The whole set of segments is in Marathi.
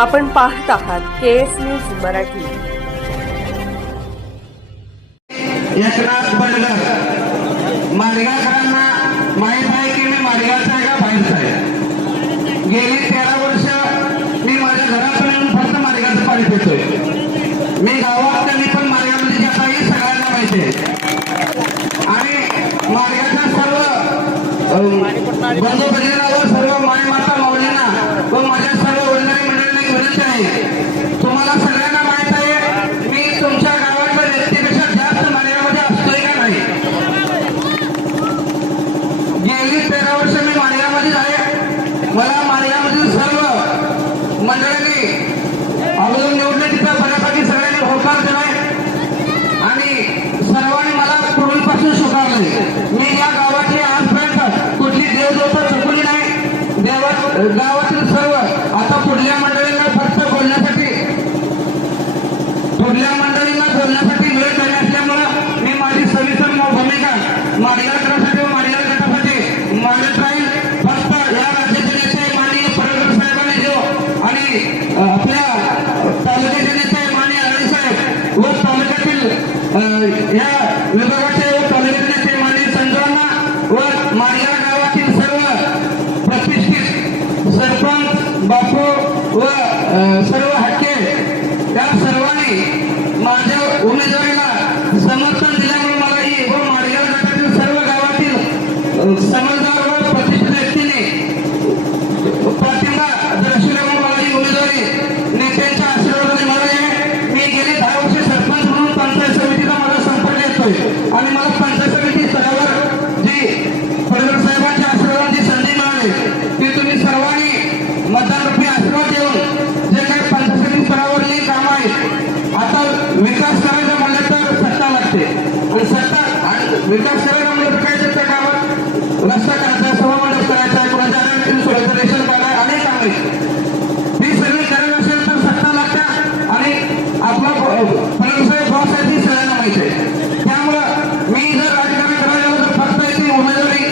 आपण पाहत आहात केएस न्यूज मराठी। एकनाथ बंडगर माडगावकरांना माहीत आहे की मी माडगावचा आहे का बाहेरचा आहे। गेली 13 वर्ष मी माझ्या घरातून येऊन फक्त माडगावचं पाणी पितोय। मी गावात कधी पण माडगावमध्ये जात आहे सगळ्यांना माहिती आहे। आणि माडगावच्या सर्व बंधू भगिनींवर सर्व माय माता माऊलींना व माझ्या सर्व वडीलधारी मंडळींना विनंती आहे, तुम्हाला सगळ्यांना माहित आहे मी तुमच्या गावातल्या व्यक्तीपेक्षा जास्त माडगावमध्ये असतोय का नाही। गेली 13 वर्ष मी माडगावमध्येच आहे। मला माडगावमधील सर्व मंडळींनी अगोदर निवडले तिथं बऱ्यापैकी सगळ्यांनी होकार दिलाय आणि सर्वांनी मला पूर्वीपासून स्वीकारले। मी या गावाची आजपर्यंत कुठली देवदूत चुकली नाही। गावातील सर्व आता पुढल्या मंडळींना वेळ कमी असल्यामुळे मी माझी सविस्तर भूमिका माडगावकरांसाठी व माडगाव गटासाठी मांडत राहील। फक्त या राज्याचे नेते माननीय पडळकर साहेबांनी जो आणि आपल्या तालुक्याचे नेते माननीय अळे साहेब व तालुक्यातील या विभागाचे व तालुक्याचे नेते माननीय संजवांना व माडगाव गावातील सर्व प्रतिष्ठित सरपंच बापू व सर्व हक्के या सर्वांनी माझ्या उमेदवारीला समर्थन दिल्यामुळे मला ही व माडगाव गटातील सर्व गावातील समजदार व प्रतिष्ठित व्यक्तीने पाठिंबा दर्शवल्यामुळे मला ही उमेदवारी नेत्यांच्या आशीर्वादाने मिळाली। मी गेली 10 वर्ष सरपंच म्हणून पंचायत समितीचा मला संपर्क येतोय आणि मला पंचायत समिती स्तरावर जी पडळकर साहेबांच्या आशीर्वादाने जी संधी मिळाली ती तुम्ही सर्वांनी मतदान रूपी आशीर्वाद देऊन जे काही पंचायत समिती स्तरावर जी कामं आहेत, आता विकास करायचा म्हणलं तर सत्ता लागते आणि सत्ता विकास करायचा म्हणलं तर काय त्या गावात रस्ता करायचा, सभामंडप करायचा, कोणाच्या आरोग्यातील सोयीचं रेशन कार्ड आहे, अनेक कामं आहेत। ती सगळी करायला असेल तर सत्ता लागते आणि आपला पडळकर साहेब बॉस आहे ती सगळ्यांना माहिती आहे। त्यामुळं मी जर राजकारण करायला तर फक्त ती उमेदवारी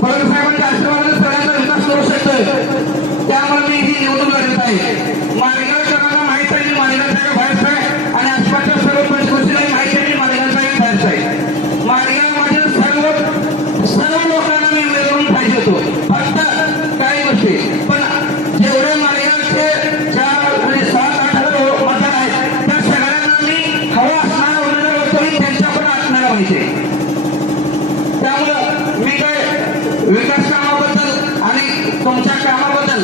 पडळकर साहेबांच्या आशीर्वादाने सगळ्यांचा विकास करू शकतोय। त्यामुळे मी ही निवडणूक लढत आहे। माडगावकरांना माहित आहे मी माडगावचा बाहेरचा आहे आणि आसपासच्या सर्व पंचकृषीलाही माहिती आहे मी माडगावचा बाहेरचा आहे। माडगावमध्ये सर्व लोकांना मी मिळवून पाहिजे होतो, फक्त काही गोष्टी पण जेवढे माडगावचे 7-8 मतदार आहेत त्या सगळ्यांना मी हवा असणारा उमेदवार होतो मी त्यांच्याकडे असणारा पाहिजे। त्यामुळं मी काय विकास कामाबद्दल आणि तुमच्या कामाबद्दल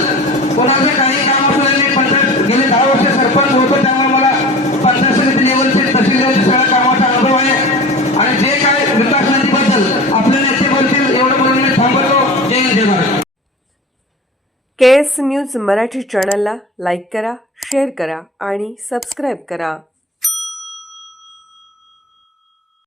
कोणाचे काही काम असलं मी पंचायत गेले 10 वर्ष सरपंच होतो त्यामुळे मला पंचायत समिती लेवलचे तहसील लेवलचे सगळ्या कामाचा अनुभव आहे आणि जे काय विकास निधीबद्दल आपले नेते बोलतील एवढं बोलून मी थांबवतो। जय हिंद जय महाराष्ट्र। केएस न्यूज मराठी चॅनलला लाईक करा, शेअर करा आणि सबस्क्राईब करा।